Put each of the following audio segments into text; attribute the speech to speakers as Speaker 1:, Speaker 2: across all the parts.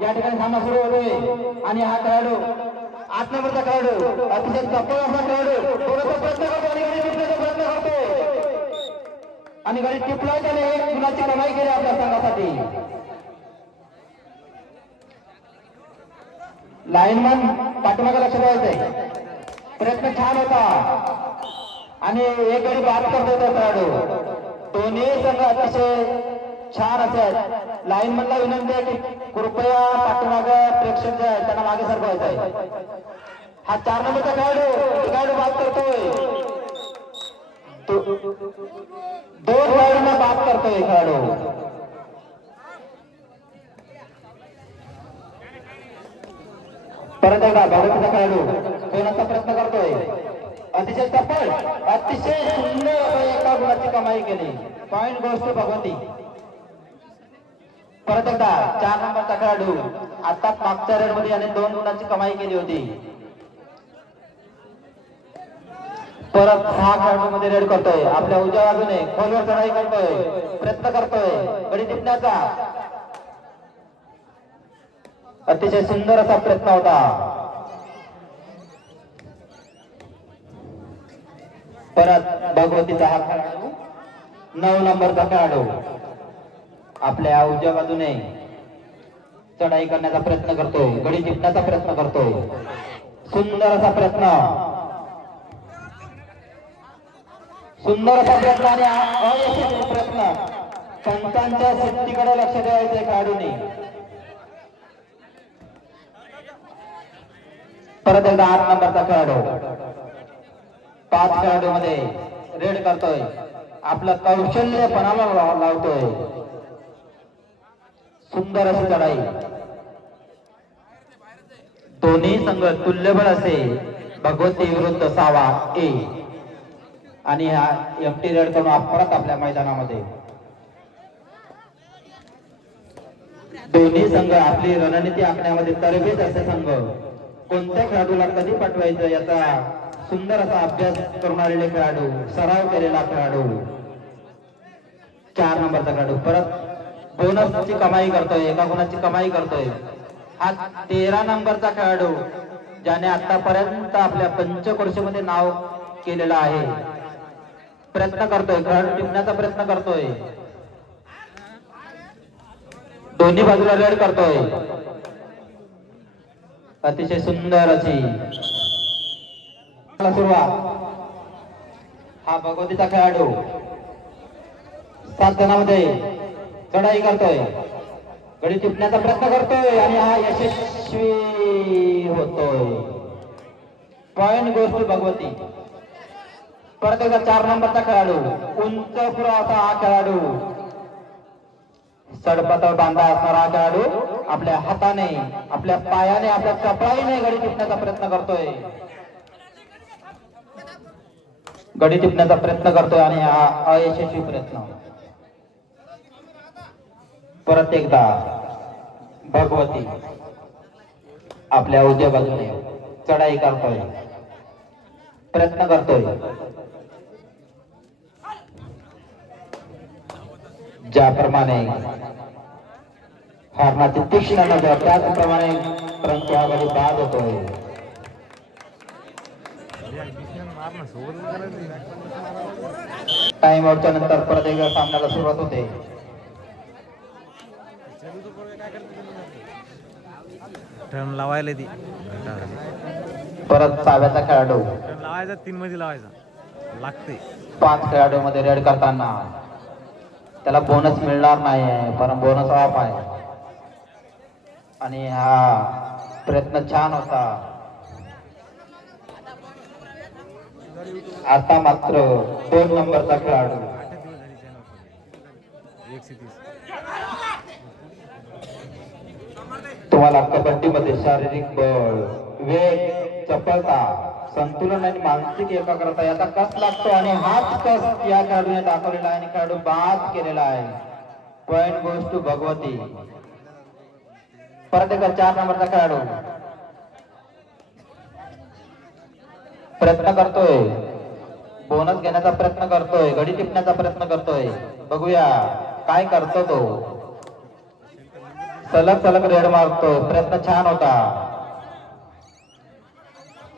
Speaker 1: या ठिकाणी सामना सुरू होतोय आणि हा खेळाडू आठ नंबरचा खेळाडू अतिशय चप्पल असा खेळाडू थोडासा प्रयत्न करतो आणि गडी टिपण्याचा प्रयत्न करतोय आणि गडी टिपलाय त्याने एक गुणाची कमाई केली आपल्या संघासाठी. लाईनमन पाठीमागे लक्ष द्यायचंय. प्रयत्न छान होता. आणि एक गडी बाद करतो तो खेळाडू. दोन्ही संघ अतिशय छान असत लाईन मधला विनंती आहे की कृपया पाठीमाग प्रेक्षक जे आहेत त्यांना मागे सरकवायचं आहे. हा चार नंबरचा खेळाडू खेळाडू बाद करतोय. दोन खेळाडूंना बाद करतोय खेळाडू. परत एकदा भारताचा खेळाडू खेळण्याचा प्रयत्न करतोय. अतिशय चपळ अतिशय सुंदर एका गुणाची कमाई केली. पॉइंट गोष्ट भगवती. परत एकदा चार नंबरचा खेळाडू. आता मागच्या रेडमध्ये याने दोन गुणांची कमाई केली होती. परत हा खेळाडू मध्ये रेड करतोय. आपल्या उजव्या बाजूने खोलवर चढाई करतोय. प्रयत्न करतोय. गडी टिपण्याचा. अतिशय सुंदर असा प्रयत्न होता. परत भगवतीचा हा खेळाडू. नऊ नंबरचा खेळाडू. आपल्या उजव्या बाजूने चढाई करण्याचा प्रयत्न करतोय गडी जिंकण्याचा प्रयत्न करतोय सुंदर असा प्रयत्न. सुंदर असा प्रयत्न आणि अयशस्वी प्रयत्न. पंचांच्या शक्तीकडे लक्ष द्यायचंय खेळाडूंनी परत एकदा आठ नंबरचा खेळाडू. पाच खेळाडू मध्ये रेड करतोय. आपलं कौशल्य पणाला लावतोय. सुंदर अशी चढाई दोन्ही संघ तुल्यबळ असे भगवती विरुद्ध सावा ए. आणि हा एमटी रेड करून परत आपल्या मैदानामध्ये. दोन्ही संघ आपली रणनीती आखण्यामध्ये तरबेज असे संघ. कोणत्या खेळाडूला कधी पाठवायचं याचा सुंदर असा अभ्यास करून आलेले खेळाडू सराव केलेला खेळाडू. चार नंबरचा खेळाडू. परत बोनसची कमाई करतोय एका गुणाची कमाई करतोय? हा तेरा नंबरचा खेळाडू ज्याने आतापर्यंत आपल्या पंचकोर्शीमध्ये नाव केलेलं आहे. प्रयत्न करतोय खेळाडू टिपण्याचा प्रयत्न करतोय. दोन्ही बाजूला रेड करतोय. अतिशय सुंदर अशी. सुरुवात. हा भगवतीचा खेळाडू. सात जणांमध्ये. चढाई करतोय. कडी टिपण्याचा प्रयत्न करतोय आणि हा यशस्वी होतोय. पॉइंट गोष्ट भगवती. परत एकदा चार नंबरचा खेळाडू. उंच पुरा असा हा खेळाडू. सडपातळ बांधा असणारा हा खेळाडू आपल्या हाताने आपल्या पायाने आपल्या कपाळीने गडी टिपण्याचा प्रयत्न करतोय. गडी टिपण्याचा प्रयत्न करतोय आणि हा अयशस्वी प्रयत्न. परत एकदा भगवती आपल्या उद्या बाजूने चढाई करतोय. प्रयत्न करतोय. ज्याप्रमाणे हरणाची तीक्ष्ण नजर त्याचप्रमाणे परंतु बाद होतोय. टाइम आउटच्या नंतर परत एकदा सामन्याला सुरुवात होते.
Speaker 2: टर्न लावायला ती.
Speaker 1: परत सहाव्याचा खेळाडू.
Speaker 2: टर्न लावायचा तीन मध्ये लावायचा. लागते.
Speaker 1: पाच खेळाडू मध्ये रेड करताना. त्याला बोनस मिळणार नाही पण बोनस ऑफ आहे. आणि हा प्रयत्न छान होता. आता मात्र दोन नंबरचा खेळाडू.
Speaker 2: एकशे तीस
Speaker 1: तुम्हाला कबड्डीमध्ये शारीरिक बळ वेग चपळता संतुलन आणि मानसिक एकाग्रता याचा कस लागतो आणि हाच कस या खेळाडूने दाखवलेला आहे आणि खेळाडू बाद केलेला आहे. पॉइंट गोष्ट भगवती. परत एका चार नंबरचा खेळाडू. प्रयत्न करतोय. बोनस घेण्याचा प्रयत्न करतोय. घडी टिपण्याचा प्रयत्न करतोय. बघूया काय करतो तो. सलग सलग रेड मारतो. प्रयत्न छान होता.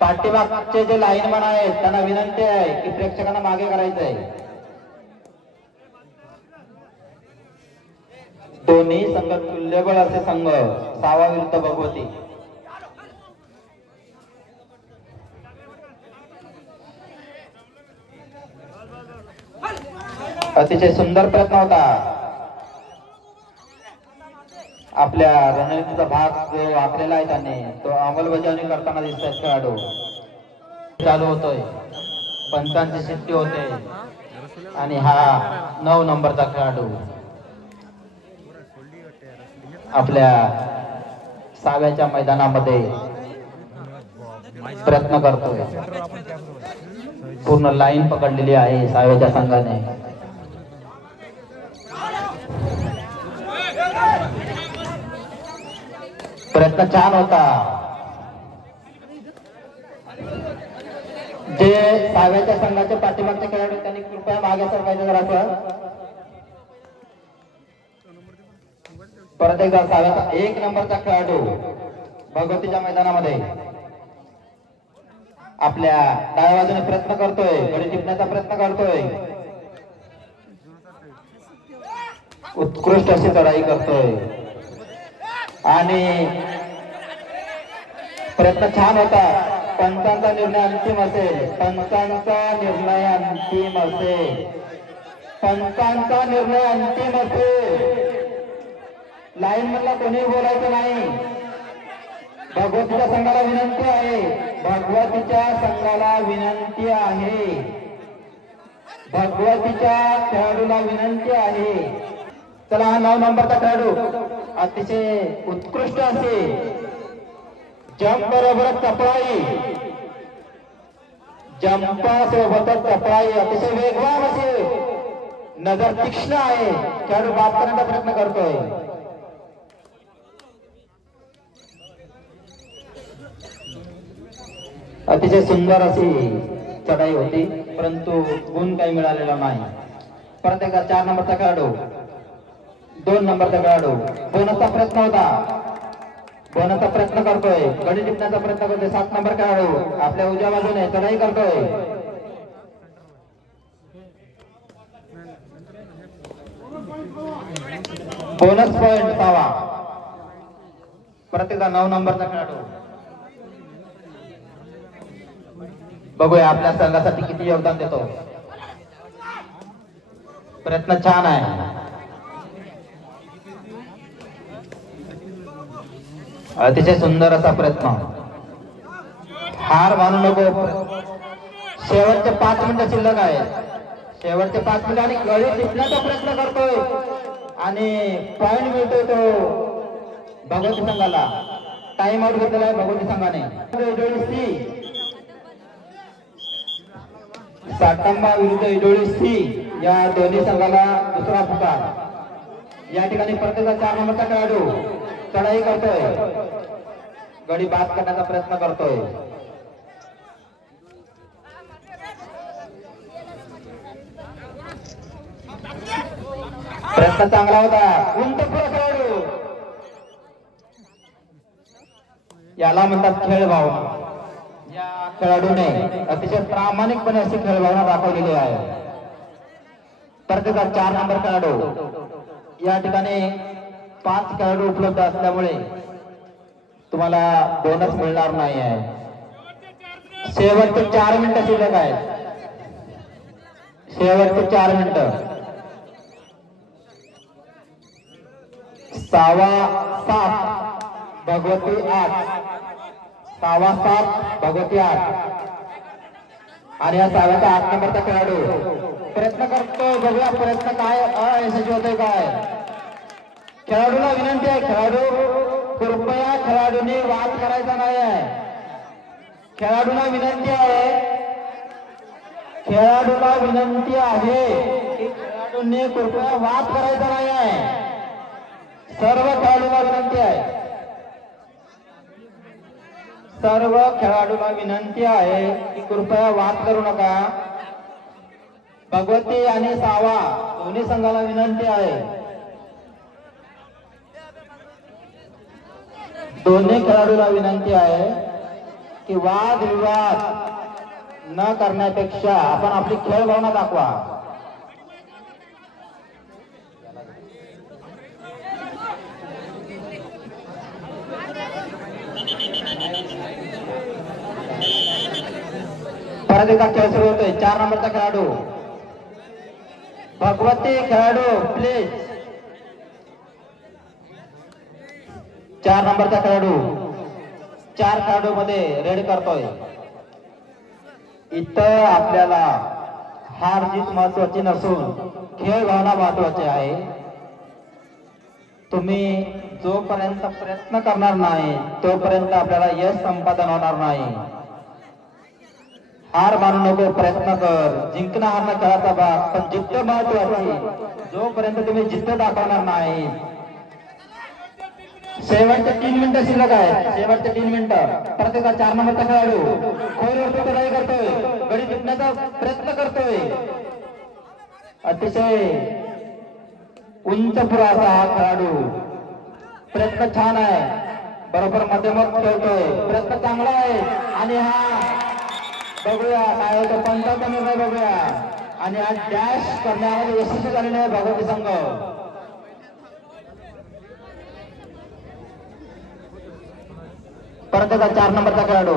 Speaker 1: पाठीमागचे जे लाईनमन आहेत त्यांना विनंती आहे की प्रेक्षकांना मागे करायचंय. दोन्ही संघ तुल्यबळ असे संघ सावा विरुद्ध भगवती. अतिशय सुंदर प्रयत्न होता. आपल्या रणनीतीचा भाग जो आखलेला आहे त्याने तो अंमलबजावणी करताना दिसतात खेळाडू. चालू होतोय. पंचांची शिट्टी होते. आणि हा नऊ नंबरचा खेळाडू. आपल्या साव्याच्या मैदानामध्ये प्रयत्न करतोय. पूर्ण लाईन पकडलेली आहे साव्याच्या संघाने. प्रयत्न छान होता. जे सहाव्याच्या संघाचे पाठीमागचे खेळाडू त्यांनी कृपया मागे सरकायचं जरासं परत एकदा सहाव्याचा एक नंबरचा खेळाडू भगवतीच्या मैदानामध्ये. आपल्या डाव्या बाजूने प्रयत्न करतोय गडी टिपण्याचा प्रयत्न करतोय. उत्कृष्ट अशी चढाई करतोय. आणि प्रयत्न छान होता. पंचांचा निर्णय अंतिम असेल पंचांचा निर्णय अंतिम असेल पंचांचा निर्णय अंतिम असेल लाईन मधला कोणी बोलायचं नाही. भगवतीच्या संघाला विनंती आहे. भगवतीच्या संघाला विनंती आहे. भगवतीच्या खेळाडूला विनंती आहे. चला हा नऊ नंबरचा खेळाडू. अतिशय उत्कृष्ट असे. जम्प बरोबर कपळाई जंपा सोबतच कपळाई अतिशय वेगवान असे. नजर तीक्ष्ण आहे. खेळाडू बाद करण्याचा प्रयत्न करतोय. अतिशय सुंदर अशी चढाई होती परंतु गुण काही मिळालेला नाही. परत एकदा चार नंबरचा खेळाडू. दोन नंबरचा खेळाडू. बोनसचा प्रयत्न होता. बोनसचा प्रयत्न करतोय. गडी टिपण्याचा प्रयत्न करतोय. सात नंबर खेळाडू. आपल्या उजव्या बाजूने चढाई करतोय. बोनस पॉइंट पावा. परत नऊ नंबरचा खेळाडू. बघूया आपल्या संघासाठी किती योगदान देतो. प्रयत्न छान आहे. अतिशय सुंदर असा प्रयत्न. हार मानू नको. शेवटचे पाच मिनिटं शिल्लक आहे. शेवटचे पाच मिनिट आणि गळी टिपण्याचा प्रयत्न करतोय. आणि पॉइंट मिळतोय तो भगवती संघाला. टाइम आउट घेतलेला आहे भगवती संघाने. सी साटंबा विरुद्ध इडोळी सी या दोन्ही संघाला दुसरा पुकार. या ठिकाणी प्रत्येका चार नंबरचा खेळाडू. चढाई करतोय. गडी बाद करण्याचा प्रयत्न करतोय. प्रयत्न चांगला होता. उंट पुढे खेळाडू. याला म्हणतात खेळ भावना. या खेळाडूने अतिशय प्रामाणिकपणे अशी खेळ भावना दाखवलेली आहे. तर त्याचा चार नंबर खेळाडू. या ठिकाणी पाच खेळाडू उपलब्ध असल्यामुळे तुम्हाला बोनस मिळणार नाही आहे. शेवटचे चार मिनिटं शिल्लक आहेत. शेवटचे चार मिनिटं. सहावा सात भगवती आठ. सहावा सात भगवती आठ. आणि या सहाव्याचा आठ नंबरचा खेळाडू प्रयत्न करतो बघूया प्रयत्न काय अयशस्वी होतोय काय. खेळाडूला विनंती आहे खेळाडू कृपया खेळाडूने वाद करायचा नाही आहे. खेळाडूला विनंती आहे. खेळाडूला विनंती आहे की खेळाडूंनी कृपया वाद करायचा नाही आहे. सर्व खेळाडूला विनंती आहे. सर्व खेळाडूला विनंती आहे की कृपया वाद करू नका. भगवती आणि सावा दोन्ही संघाला विनंती आहे. दोन्ही खेळाडूला विनंती आहे की वाद विवाद न करण्यापेक्षा आपण आपली खेळ भावना दाखवा. परत एकदा खेळ सुरू होतोय. चार नंबरचा खेळाडू. भगवती खेळाडू प्लीज चार नंबरचा खेळाडू. चार खेळाडू मध्ये रेड करतोय. इथं आपल्याला हार जीत महत्वाची नसून खेळ भावना महत्वाची आहे. तुम्ही जोपर्यंत प्रयत्न करणार नाही तोपर्यंत आपल्याला यश संपादन होणार नाही. हार मानू नको प्रयत्न कर. जिंकणं हारणं खेळाचा भाग पण जिद्द महत्वाची जोपर्यंत तुम्ही जिद्द दाखवणार नाही शेवटचे तीन मिनिटं शिल्लक आहे. शेवटचे तीन मिनिटं. प्रत्येका चार नंबरचा खेळाडू. खोलवरती चढाई करतोय. गडी तुटण्याचा प्रयत्न करतोय. अतिशय उंच पुराचा हा खेळाडू. प्रयत्न छान आहे. बरोबर मध्यमत खेळतोय. प्रयत्न चांगला आहे. आणि हा बघूया काय होतं. पंचाचा निर्णय बघूया. आणि आज डॅश करण्यामध्ये यशस्वी झाले आहे भगवती संघ. परत त्याचा चार नंबरचा खेळाडू.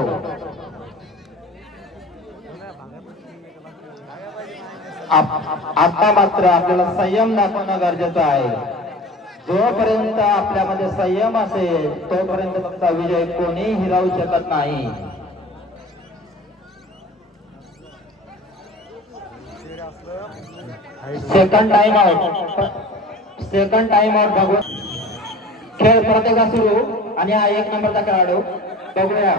Speaker 1: आता मात्र आपल्याला संयम दाखवणं गरजेचं आहे. जोपर्यंत आपल्यामध्ये संयम असेल तोपर्यंत तुमचा विजय कोणी हिरावू शकत नाही. Second time out second time out बघून खेळ परत एकदा सुरू. आणि हा एक नंबरचा खेळाडू. बघूया.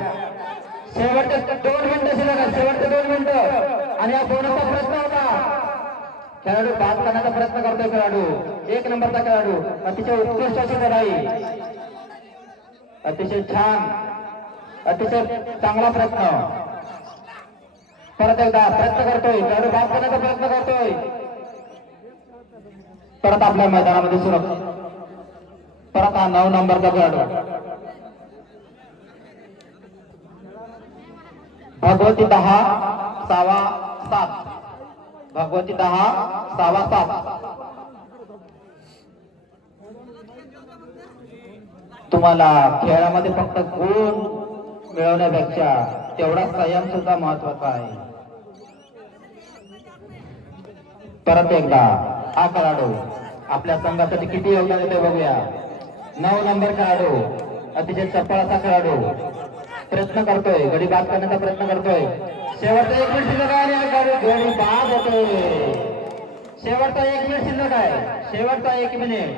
Speaker 1: शेवटचे दोन मिनिटं शिल्लक शेवटचे दोन मिनिटं. आणि हा बोनसचा प्रश्न होता. खेळाडू बाद करण्याचा प्रयत्न करतोय खेळाडू. एक नंबरचा खेळाडू. अतिशय उत्कृष्ट अशी लढाई. अतिशय छान. अतिशय चांगला प्रयत्न. परत एकदा प्रयत्न करतोय. खेळाडू बाद करण्याचा प्रयत्न करतोय. परत आपल्या मैदानामध्ये सुरक्षित परत हा नऊ नंबरचा खेळाडू. भगवती दहा सावा सात. भगवती दहा सावा सात. तुम्हाला खेळामध्ये फक्त गुण मिळवण्यापेक्षा तेवढा संयम सुद्धा महत्त्वाचा आहे. परत एकदा हा खेळाडू. आपल्या संघासाठी किती योगदान येते बघूया. नऊ नंबर खेळाडू. अतिशय चपळ असा खेळाडू. प्रयत्न करतोय गडी बाद करण्याचा प्रयत्न करतोय. शेवटचा एक मिनिट शिल्लक आहे आणि गडी बाद होतोय. शेवटचा एक मिनिट शिल्लक आहे. शेवटचा एक मिनिट.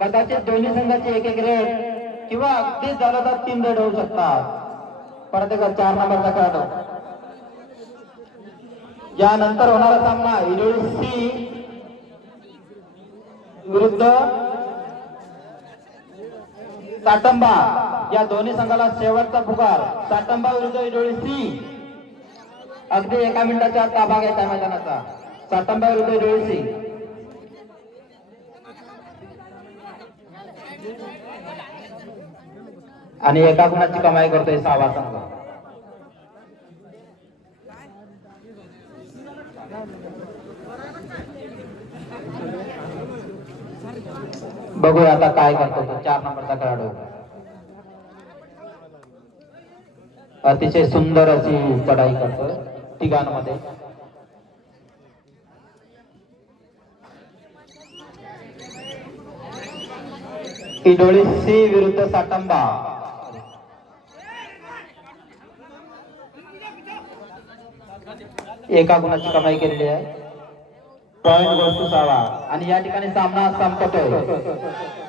Speaker 1: कदाचित दोन्ही संघाचे एक एक रेड किंवा अगदीच झालं तर तीन रेड होऊ शकतात. परत एकदा चार नंबरचा खेळाडू. यानंतर होणारा सामना इडोळी सी विरुद्ध साटंबा. या दोन्ही संघाला शेवटचा पुकार. साटंबा विरुद्ध इडोळी सी. अगदी एका मिनिटाच्या ताबा घ्यायचा आहे मैदानाचा. साटंबा विरुद्ध इडोळी सी. आणि एका गुणाची कमाई करतोय सहावा संघ. बघूया आता काय करतो तो. चार नंबरचा खेळाडू. अतिशय सुंदर अशी चढाई करतो. तिघांमध्ये. इडोळी सी विरुद्ध साटंबा. एका गुणाची कमाई केलेली आहे. पॉइंट वस्तू सावा. आणि या ठिकाणी सामना संपतोय.